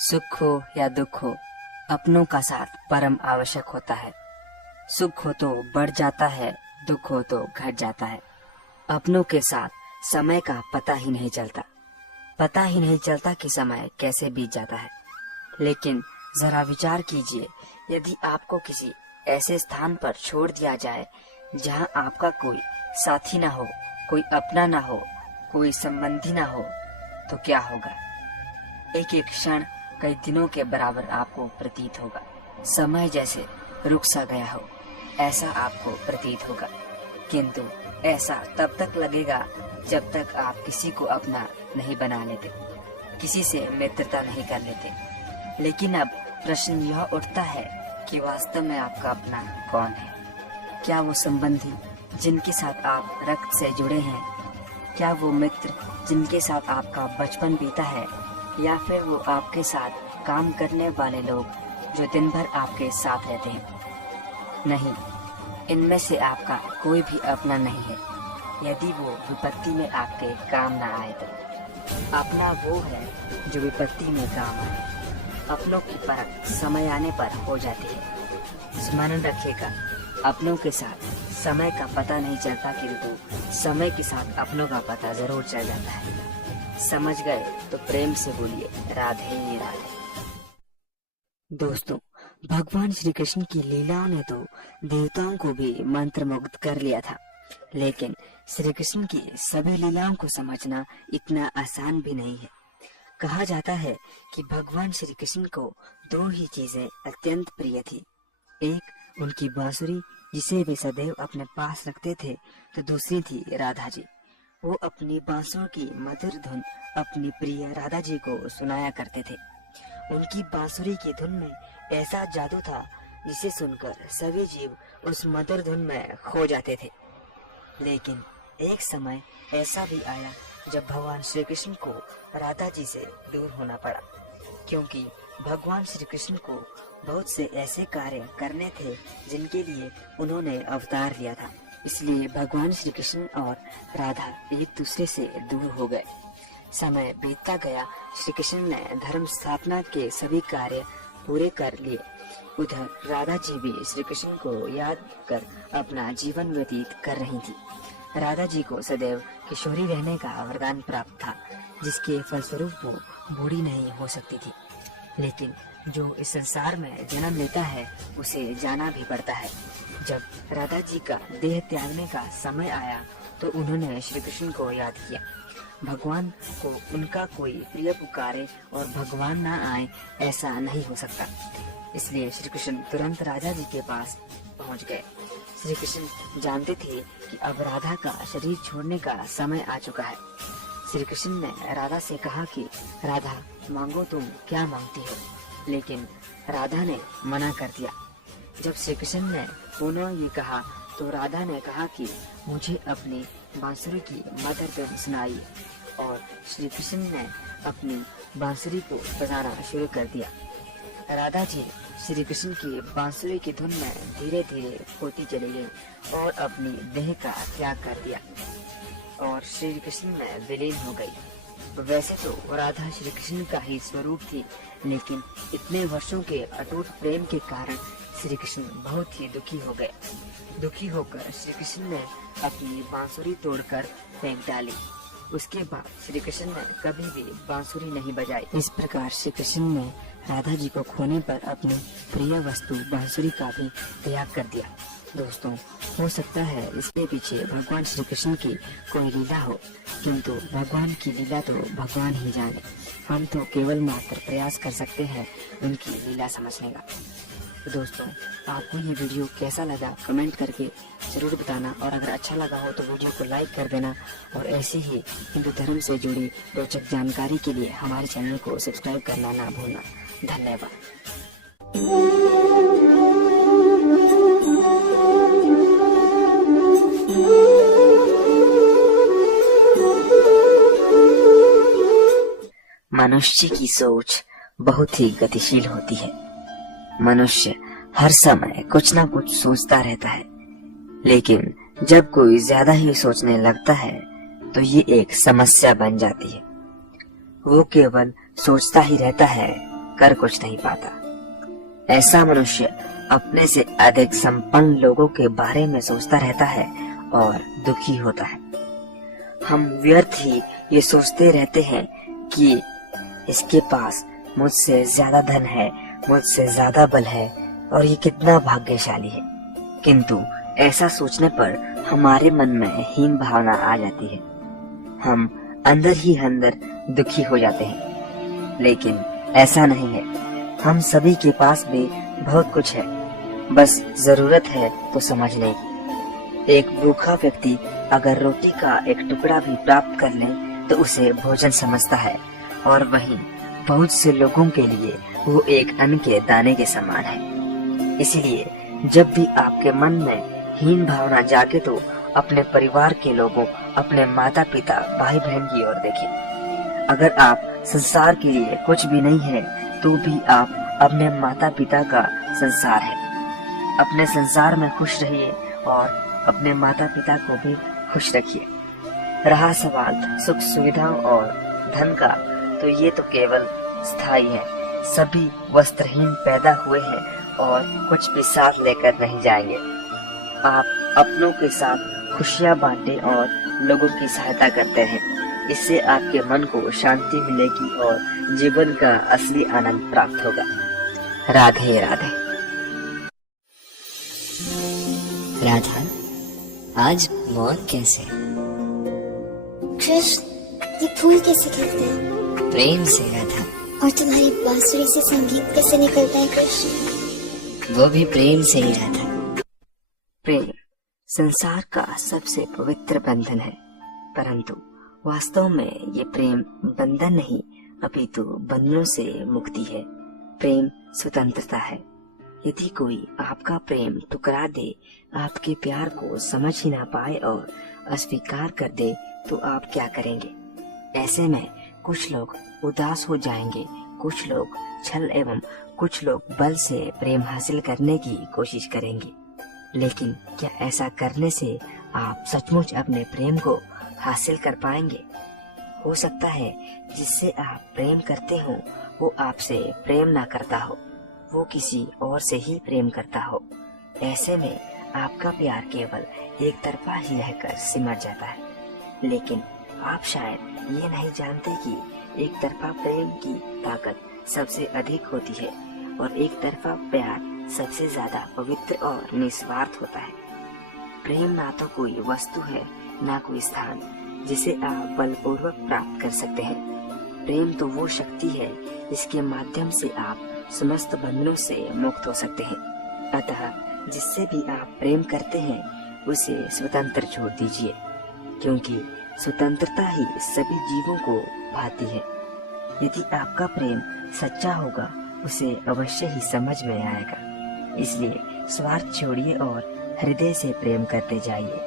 सुख हो या दुख हो, अपनों का साथ परम आवश्यक होता है। सुख हो तो बढ़ जाता है, दुख हो तो घट जाता है। अपनों के साथ समय का पता ही नहीं चलता। पता ही नहीं चलता कि समय कैसे बीत जाता है। लेकिन जरा विचार कीजिए, यदि आपको किसी ऐसे स्थान पर छोड़ दिया जाए जहां आपका कोई साथी ना हो, कोई अपना ना हो, कोई संबंधी ना हो, तो क्या होगा? एक एक क्षण कई दिनों के बराबर आपको प्रतीत होगा। समय जैसे रुक सा गया हो, ऐसा आपको प्रतीत होगा। किंतु ऐसा तब तक लगेगा जब तक आप किसी को अपना नहीं बना लेते, किसी से मित्रता नहीं कर लेते। लेकिन अब प्रश्न यह उठता है कि वास्तव में आपका अपना कौन है? क्या वो संबंधी जिनके साथ आप रक्त से जुड़े हैं? क्या वो मित्र जिनके साथ आपका बचपन बीता है? या फिर वो आपके साथ काम करने वाले लोग जो दिन भर आपके साथ रहते हैं? नहीं, इनमें से आपका कोई भी अपना नहीं है, यदि वो विपत्ति में आपके काम ना आए तो। अपना वो है जो विपत्ति में काम आए। अपनों की परख समय आने पर हो जाती है। स्मरण रखिएगा, अपनों के साथ समय का पता नहीं चलता, किंतु समय के साथ अपनों का पता जरूर चल जाता है। समझ गए तो प्रेम से बोलिए राधे राधे। दोस्तों, भगवान श्री कृष्ण की लीलाओं ने तो देवताओं को भी मंत्रमुग्ध कर लिया था, लेकिन श्री कृष्ण की सभी लीलाओं को समझना इतना आसान भी नहीं है। कहा जाता है कि भगवान श्री कृष्ण को दो ही चीजें अत्यंत प्रिय थी। एक उनकी बांसुरी, जिसे वे सदैव अपने पास रखते थे, तो दूसरी थी राधा जी। वो अपनी बांसुरी की मधुर धुन अपनी प्रिय राधा जी को सुनाया करते थे। उनकी बांसुरी की धुन में ऐसा जादू था जिसे सुनकर सभी जीव उस मधुर धुन में खो जाते थे। लेकिन एक समय ऐसा भी आया जब भगवान श्री कृष्ण को राधा जी से दूर होना पड़ा, क्योंकि भगवान श्री कृष्ण को बहुत से ऐसे कार्य करने थे जिनके लिए उन्होंने अवतार लिया था। इसलिए भगवान श्री कृष्ण और राधा एक दूसरे से दूर हो गए। समय बीतता गया, श्री कृष्ण ने धर्म स्थापना के सभी कार्य पूरे कर लिए। उधर राधा जी भी श्री कृष्ण को याद कर अपना जीवन व्यतीत कर रही थी। राधा जी को सदैव किशोरी रहने का वरदान प्राप्त था, जिसके फलस्वरूप वो बूढ़ी नहीं हो सकती थी। लेकिन जो इस संसार में जन्म लेता है उसे जाना भी पड़ता है। जब राधा जी का देह त्यागने का समय आया तो उन्होंने श्री कृष्ण को याद किया। भगवान को उनका कोई प्रिय पुकारे और भगवान ना आए, ऐसा नहीं हो सकता। इसलिए श्री कृष्ण तुरंत राधा जी के पास पहुंच गए। श्री कृष्ण जानते थे कि अब राधा का शरीर छोड़ने का समय आ चुका है। श्री कृष्ण ने राधा से कहा कि राधा, मांगो, तुम क्या मांगती हो? लेकिन राधा ने मना कर दिया। जब श्री कृष्ण ने पुनः ये कहा तो राधा ने कहा कि मुझे अपनी बांसुरी की मधुर धुन सुनाई, और श्री कृष्ण ने अपनी बांसुरी को बजाना शुरू कर दिया। राधा जी श्री कृष्ण की बांसुरी की धुन में धीरे धीरे खोती चली गई और अपनी देह का त्याग कर दिया और श्री कृष्ण में विलीन हो गई। वैसे तो राधा श्री कृष्ण का ही स्वरूप थी, लेकिन इतने वर्षों के अटूट प्रेम के कारण श्री कृष्ण बहुत ही दुखी हो गए। दुखी होकर श्री कृष्ण ने अपनी बांसुरी तोड़कर फेंक डाली। उसके बाद श्री कृष्ण ने कभी भी बांसुरी नहीं बजाई। इस प्रकार श्री कृष्ण ने राधा जी को खोने पर अपनी प्रिय वस्तु बांसुरी का भी त्याग कर दिया। दोस्तों, हो सकता है इसके पीछे भगवान श्री कृष्ण की कोई लीला हो, किंतु भगवान की लीला तो भगवान ही जाने। हम तो केवल मात्र प्रयास कर सकते हैं उनकी लीला समझने का। तो दोस्तों, आपको ये वीडियो कैसा लगा कमेंट करके जरूर बताना, और अगर अच्छा लगा हो तो वीडियो को लाइक कर देना, और ऐसे ही हिंदू धर्म से जुड़ी रोचक जानकारी के लिए हमारे चैनल को सब्सक्राइब करना ना भूलना। धन्यवाद। मनुष्य की सोच बहुत ही गतिशील होती है। मनुष्य हर समय कुछ ना कुछ सोचता रहता है, लेकिन जब कोई ज्यादा ही सोचने लगता है तो ये एक समस्या बन जाती है। वो केवल सोचता ही रहता है, कर कुछ नहीं पाता। ऐसा मनुष्य अपने से अधिक संपन्न लोगों के बारे में सोचता रहता है और दुखी होता है। हम व्यर्थ ही ये सोचते रहते हैं कि इसके पास मुझसे ज्यादा धन है, मुझसे ज्यादा बल है और ये कितना भाग्यशाली है। किंतु ऐसा सोचने पर हमारे मन में हीन भावना आ जाती है। हम अंदर ही अंदर दुखी हो जाते हैं। लेकिन ऐसा नहीं है। हम सभी के पास भी बहुत कुछ है, बस जरूरत है तो समझने की। एक भूखा व्यक्ति अगर रोटी का एक टुकड़ा भी प्राप्त कर ले तो उसे भोजन समझता है, और वहीं बहुत से लोगों के लिए वो एक अन्न के दाने के समान है। इसीलिए जब भी आपके मन में हीन भावना जागे तो अपने परिवार के लोगों, अपने माता पिता, भाई बहन की ओर देखिए। अगर आप संसार के लिए कुछ भी नहीं है तो भी आप अपने माता पिता का संसार है। अपने संसार में खुश रहिए और अपने माता पिता को भी खुश रखिए। रहा सवाल सुख सुविधाओं और धन का, तो ये तो केवल स्थायी है। सभी वस्त्रहीन पैदा हुए हैं और कुछ भी साथ लेकर नहीं जाएंगे। आप अपनों के साथ खुशियां बांटे और लोगों की सहायता करते हैं। इससे आपके मन को शांति मिलेगी और जीवन का असली आनंद प्राप्त होगा। राधे राधे। राधा, आज मौन कैसे? कृष्ण, ये फूल कैसे खिलते हैं? प्रेम से राधा। और तुम्हारी बांसुरी से संगीत कैसे निकलता है कृष्ण? वो भी प्रेम से ही राधा। प्रेम संसार का सबसे पवित्र बंधन है, परंतु वास्तव में ये प्रेम बंधन नहीं अपितु बंधनों से मुक्ति है। प्रेम स्वतंत्रता है। यदि कोई आपका प्रेम ठुकरा दे, आपके प्यार को समझ ही ना पाए और अस्वीकार कर दे, तो आप क्या करेंगे? ऐसे में कुछ लोग उदास हो जाएंगे, कुछ लोग छल एवं कुछ लोग बल से प्रेम हासिल करने की कोशिश करेंगे। लेकिन क्या ऐसा करने से आप सचमुच अपने प्रेम को हासिल कर पाएंगे? हो सकता है जिससे आप प्रेम करते हो वो आपसे प्रेम ना करता हो, वो किसी और से ही प्रेम करता हो। ऐसे में आपका प्यार केवल एक तरफा ही रहकर सिमट जाता है। लेकिन आप शायद ये नहीं जानते कि एक तरफा प्रेम की ताकत सबसे अधिक होती है और एक तरफा प्यार सबसे ज्यादा पवित्र और निस्वार्थ होता है। प्रेम ना तो कोई वस्तु है, ना कोई स्थान जिसे आप बलपूर्वक प्राप्त कर सकते हैं। प्रेम तो वो शक्ति है जिसके माध्यम से आप समस्त बंधनों से मुक्त हो सकते हैं। अतः जिससे भी आप प्रेम करते हैं उसे स्वतंत्र छोड़ दीजिए, क्योंकि स्वतंत्रता ही सभी जीवों को भाती है। यदि आपका प्रेम सच्चा होगा उसे अवश्य ही समझ में आएगा। इसलिए स्वार्थ छोड़िए और हृदय से प्रेम करते जाइए।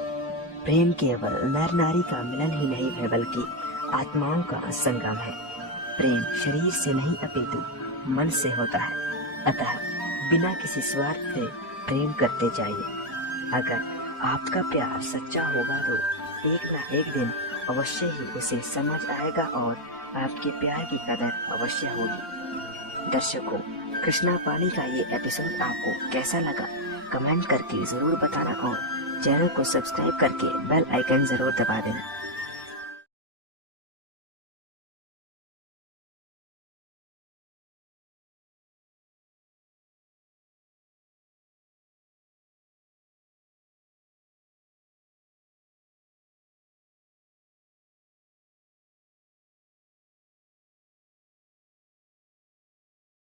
प्रेम केवल नर नारी का मिलन ही नहीं है, बल्कि आत्माओं का संगम है। प्रेम शरीर से नहीं अपितु मन से होता है। अतः बिना किसी स्वार्थ से प्रेम करते जाइए। अगर आपका प्यार सच्चा होगा तो एक ना एक दिन अवश्य ही उसे समझ आएगा और आपके प्यार की कदर अवश्य होगी। दर्शकों, कृष्णा पाली का ये एपिसोड आपको कैसा लगा कमेंट करके जरूर बताना और चैनल को सब्सक्राइब करके बेल आइकन जरूर दबा देना।